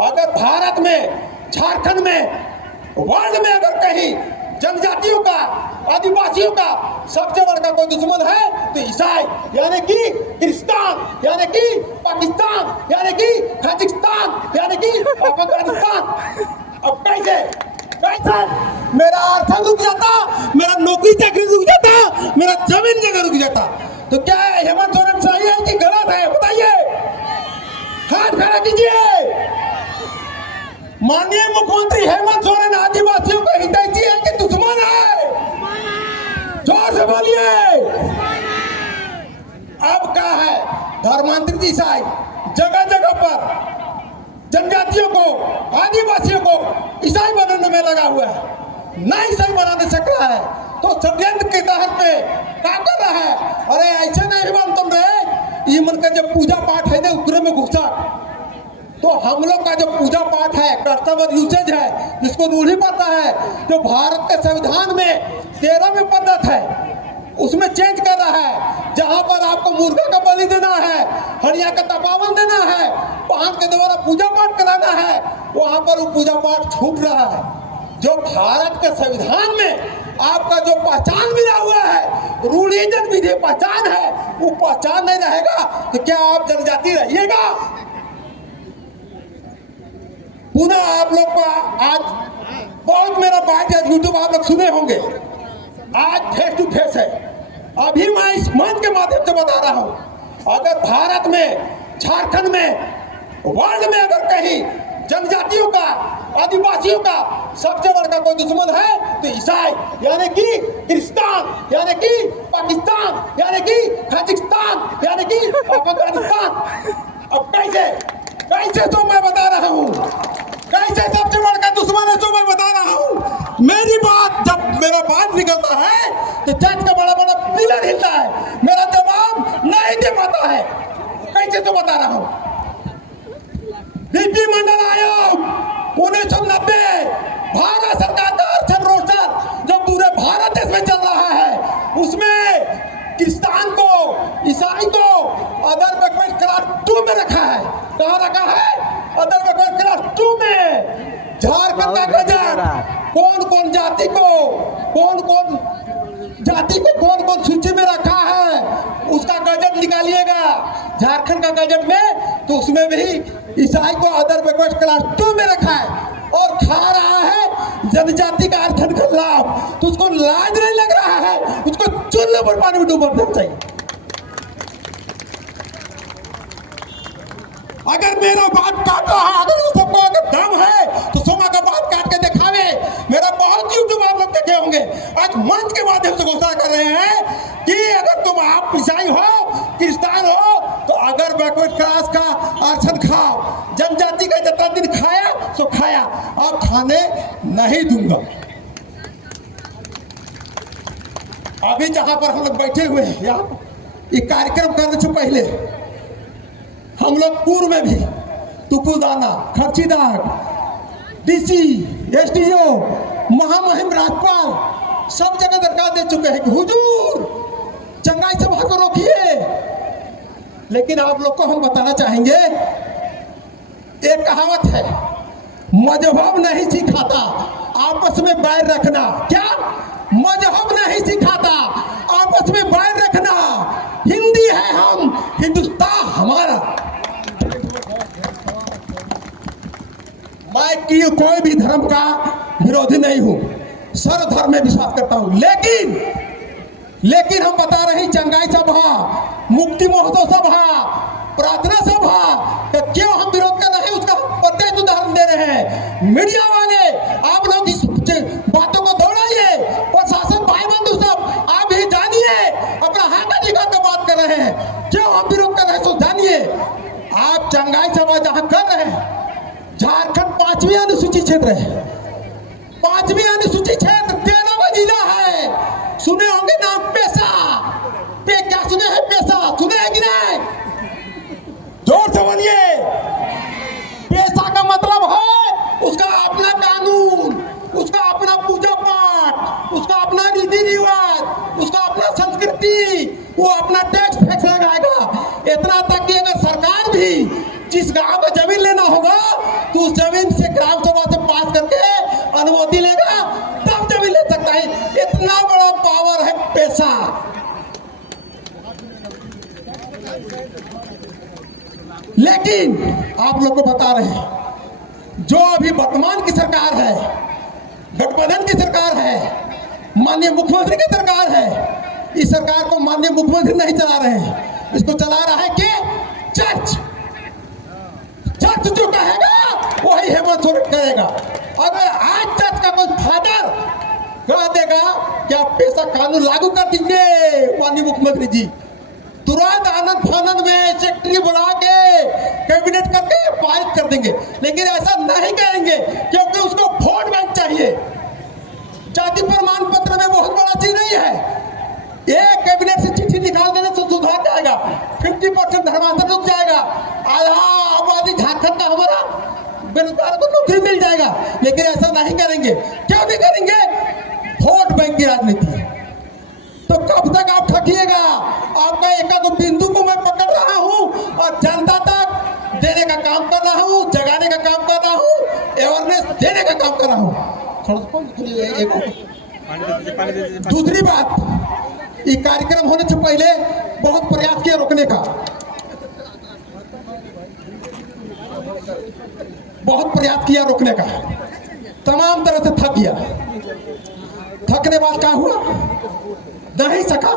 अगर भारत में, झारखंड में, वर्ल्ड में अगर कहीं जनजातियों का, आदिवासियों का सबसे बड़ा कोई दुश्मन है तो ईसाई, यानी कि क्रिस्तान, यानी कि पाकिस्तान, यानी कि कजाकिस्तान, यानी कि अफगानिस्तान। अब कैसे मेरा अर्थन रुक जाता, मेरा नौकरी चाकरी रुक जाता, मेरा जमीन जगह रुक जाता, तो क्या हेमंत सोरेन सही है कि गलत है? बताइए, हाथ खड़ा कीजिए। माननीय मुख्यमंत्री हेमंत सोरेन आदिवासियों का हितैषी है कि दुश्मन है? जोर से बोलिए। अब क्या है, धर्मांतरित ईसाई जगह जगह पर जनजातियों को, आदिवासियों को ईसाई बनाने में लगा हुआ है, नहीं सही बनाने सक रहा है, तो षड्यंत्र के तहत पे क्या कर रहा है? अरे ऐसे नहीं बनतम रहे, ये मन का जब पूजा पाठ है ना उतरे में घुसा, तो हम लोग का जो पूजा पाठ है, कस्टमर यूसेज है, जिसको रूढ़ी पता है, जो भारत के संविधान में 13वें पद्धत है, उसमें चेंज कर रहा है। जहां पर आपको मुर्गा का बलि देना है, हड़िया का तपावन देना है, पान के द्वारा पूजा पाठ कराना है, वहां पर वो पूजा पाठ छूट रहा है। जो भारत के संविधान में आपका जो पहचान मिला हुआ है, रूढ़िजन विधि पहचान है, वो पहचान नहीं रहेगा तो क्या आप जनजाति रहिएगा? पुनः आप लोग का आज बहुत मेरा बात है, यूट्यूब आप लोग सुने होंगे, आज फेस टू फेस है। अभी मैं इस मंच के माध्यम से बता रहा हूं, अगर भारत में, झारखंड में, वर्ल्ड में अगर कहीं जनजातियों का, आदिवासियों का सबसे बड़ा कोई दुश्मन है तो ईसाई, यानी कि क्रिस्तान, यानी कि पाकिस्तान, यानी कि कजाकिस्तान, यानी कि अफगानिस्तान। अब कैसे तो मैं बता रहा हूं, कैसे सबसे बड़ा दुश्मन है तो मैं बता रहा हूं। मेरी बात, जब मेरा बात निकलता है तो चर्च का बड़ा बड़ा पिलर हिलता है, मेरा जवाब नहीं दे पाता है। कैसे तो बता रहा हूं। बीपी मंडल आयोग 1990, भारत सरकार का आरक्षण रोस्टर जो पूरे भारत देश में चल रहा है, उसमें क्रिस्तान को, ईसाई को अदर बैकवर्ड क्लास 2 में रखा है। कहाँ रखा है? अदर बैकवर्ड क्लास 2 में। झारखंड का गजट कौन कौन जाति को, कौन कौन सूची में रखा है, उसका गजट निकालिएगा झारखंड का गजट में, तो उसमें भी ईसाई को अदर बैकवर्ड क्लास 2 में रखा है और खा रहा है जनजाति का आरक्षण का लाभ। तो उसको लाज नहीं लग रहा है? उसको चूल्हे पर पानी में डूबा देना चाहिए। अगर मेरा बात काट रहा है, अगर सबको अगर दम है तो सोमा का बात काट के दिखावे। मेरा बहुत यूट्यूब आप लोग देखे होंगे, आज मंच के माध्यम से घोषणा कर रहे हैं कि अगर तुम आप ईसाई हो, क्रिस्तान हो, तो अगर बैकवर्ड क्लास का आरक्षण खाओ, जनजाति का जितना दिन खाया सो खाया, अब खाने नहीं दूंगा। अभी जहां पर हम लोग बैठे हुए हैं, यहाँ ये कार्यक्रम करने से पहले हम लोग पूर्व में भी तुकुदाना, खर्चीदार, डीसी, एसडीओ, महामहिम राज्यपाल सब जगह दरकार दे चुके हैं कि हुजूर चंगाई सभा को रोकिए। लेकिन आप लोग को हम बताना चाहेंगे, एक कहावत है, मजहब नहीं सिखाता आपस में बैर रखना। क्या? मजहब नहीं सिखाता आपस में बैर रखना। हिंदी है हम, हिंदुस्तान हमारा। मैं कोई भी धर्म का विरोधी नहीं हूं, सर्वधर्म में विश्वास करता हूं, लेकिन हम बता रहे चंगाई सभा, मुक्ति महोत्सव सभा, प्रार्थना सभा का क्यों हम विरोध कर रहे हैं, उसका प्रत्येक उदाहरण दे रहे हैं। मीडिया वाले आप लोग इस बातों को दौड़ाइए, प्रशासन भाई बंधु सब आप ही जानिए, अपना हाथ अधिकार का बात कर रहे हैं, क्यों हम विरोध कर रहे हैं तो जानिए। आप चंगाई सभा जहां कर रहे हैं, झारखंड 5वीं अनुसूचित क्षेत्र है, 5वीं अनुसूचित क्षेत्र 13वां जिला है। सुने होंगे नाम पेशा, क्या सुने हैं? पेशा सुने हैं कि नहीं? जोर से बोलिए। पेशा का मतलब है उसका अपना कानून, उसका अपना पूजा पाठ, उसका अपना रीति रिवाज, उसका अपना संस्कृति, वो अपना टैक्स फैक्स लगाएगा। इतना तक कि अगर सरकार भी जिस गांव में जमीन लेना होगा तो उस जमीन से ग्राम सभा से पास करके अनुमति लेगा तब जमीन ले सकता है। इतना बड़ा पावर है पैसा। लेकिन आप लोग को बता रहे हैं, जो अभी वर्तमान की सरकार है, गठबंधन की सरकार है, माननीय मुख्यमंत्री की सरकार है, इस सरकार को माननीय मुख्यमंत्री नहीं चला रहे हैं, इसको चला रहा है कि चर्च। चर्च जो कहेगा वही हेमंत सोरेन करेगा। अगर आज चर्च का कोई फादर कह देगा कि आप पैसा कानून लागू कर दीजिए माननीय मुख्यमंत्री जी, तुरंत आनंद फानंद में सेक्रेटरी बुला के कैबिनेट करके पारित कर देंगे। लेकिन ऐसा नहीं करेंगे क्योंकि उसको वोट बैंक चाहिए। जाति प्रमाण पत्र में बहुत बड़ा चीज नहीं है, एक कैबिनेट से चिट्ठी निकाल देने से सुधार जाएगा, 50% धर्मांतरण रुक जाएगा, आधा आबादी झारखंड का हमारा बेरोजगार को नौकरी मिल जाएगा। लेकिन ऐसा नहीं करेंगे। क्यों नहीं करेंगे? वोट बैंक की राजनीति है। तो कब तक आप ठकिएगा? आपका एक बिंदु को मैं पकड़ रहा हूं और जनता तक देने का काम कर रहा हूं, जगाने का काम कर रहा हूं, अवेयरनेस देने का काम कर रहा हूं। दूसरी बात, ये कार्यक्रम होने से पहले बहुत प्रयास किया रोकने का, बहुत प्रयास किया रोकने का, तमाम तरह से थक गया। थकने बाद क्या हुआ? नहीं सका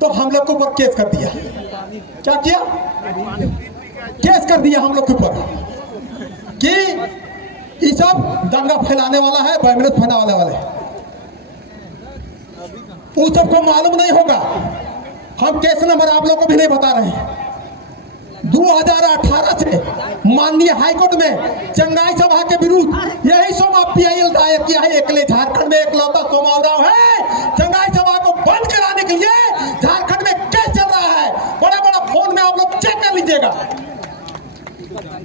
तो हम लोग के ऊपर केस कर दिया। क्या किया? केस कर दिया हम लोग के ऊपर कि ये सब दंगा फैलाने वाला है, वायरस फैलाने वाला है। उन सबको मालूम नहीं होगा। हम केस नंबर आप लोगों को भी नहीं बता रहे हैं। 2018 से माननीय हाईकोर्ट में चंगाई सभा के विरुद्ध यही सोमा पीआईएल दायर किया है। एकले झारखंड में एकलौता सोमा उरांव है। चंगाई सभा को बंद कराने के लिए झारखंड में केस चल रहा है। बड़ा बड़ा फोन में आप लोग चेक कर लीजिएगा।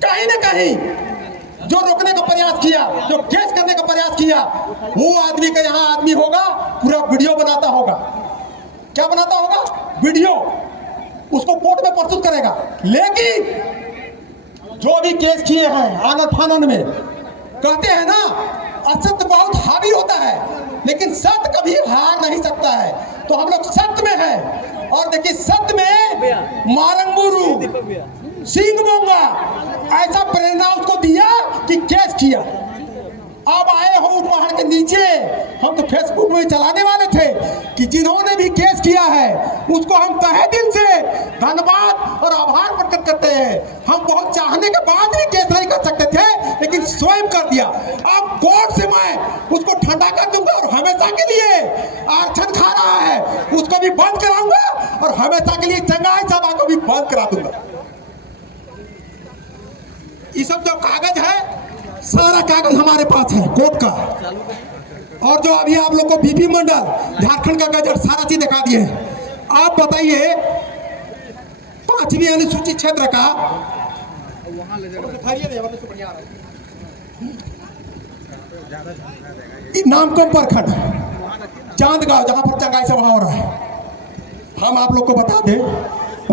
कहीं ना कहीं जो रोकने का प्रयास किया, जो केस करने का प्रयास किया, वो आदमी का यहाँ आदमी होगा, पूरा वीडियो बनाता होगा। क्या बनाता होगा? वीडियो, उसको कोर्ट में प्रस्तुत करेगा। लेकिन जो भी केस किए हैं आनंद फानंद में, कहते हैं ना असत्य बहुत हावी होता है, लेकिन सत्य कभी हार नहीं सकता है। तो हम लोग सत्य में हैं। और देखिए, सत्य में मारंगुरु सिंह बोंगा ऐसा प्रेरणा उसको दिया कि केस किया। अब आए हो पहाड़ के नीचे। हम तो फेसबुक में चलाने वाले थे कि जिन्होंने भी केस किया है उसको हम तहे दिल से धन्यवाद और आभार प्रकट करते हैं। हम बहुत चाहने के बाद भी केस नहीं कर सकते थे, लेकिन स्वयं कर दिया। अब कोर्ट से मैं उसको ठंडा कर दूंगा और हमेशा के लिए आरक्षण खा रहा है उसको भी बंद कराऊंगा और हमेशा के लिए चंगाई सभा को भी बंद करा दूंगा। ये सब जो कागज है, सारा कागज हमारे पास है कोर्ट का। और जो अभी आप लोग को बीपी मंडल झारखंड का गजट सारा चीज दिखा दिए हैं। आप बताइए, 5वीं अनुसूचित क्षेत्र का नामकुम प्रखंड चांदगांव, जहां पर चंगाई सभा हो रहा है, हम आप लोग को बता दें,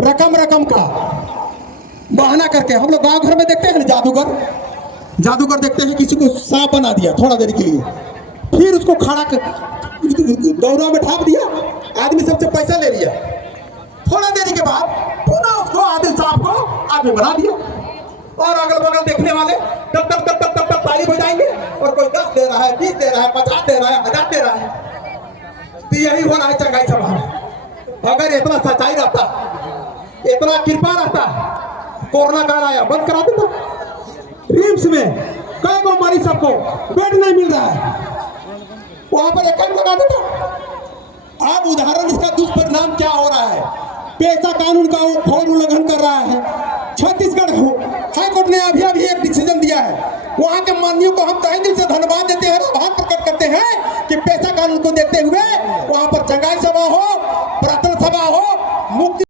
रकम का बहाना करके हम लोग गांव घर में देखते हैं जादूगर देखते हैं, किसी को सांप बना दिया थोड़ा देर के लिए, फिर उसको खड़ा कर दौरा में ढाप दिया, आदमी सबसे पैसा ले लिया, थोड़ा देर के बाद पुनः उसको आदिल साहब को आदमी बना दिया। और अगल बगल देखने वाले तब ताली बजाएंगे और कोई 10 दे रहा है, 20 दे रहा है, 50 दे रहा है, 1000 दे रहा है। तो यही हो रहा है चंगाई सभा में। अगर इतना सच्चाई रहता, इतना कृपा रहता, कोरोना काल आया बंद करा देता। रिम्स में कई को मरीज सबको बेड नहीं मिल रहा है, वहां पर एक कैंप लगा देता। अब उदाहरण इसका दुष्परिणाम क्या हो रहा है? पैसा कानून का घोर उल्लंघन कर रहा है। छत्तीसगढ़ हाईकोर्ट ने अभी एक डिसीजन दिया है। वहां के माननीयों को हम तहे दिल से धन्यवाद देते हैं, आभार प्रकट करते हैं कि पैसा कानून को देखते हुए वहां पर चंगाई सभा हो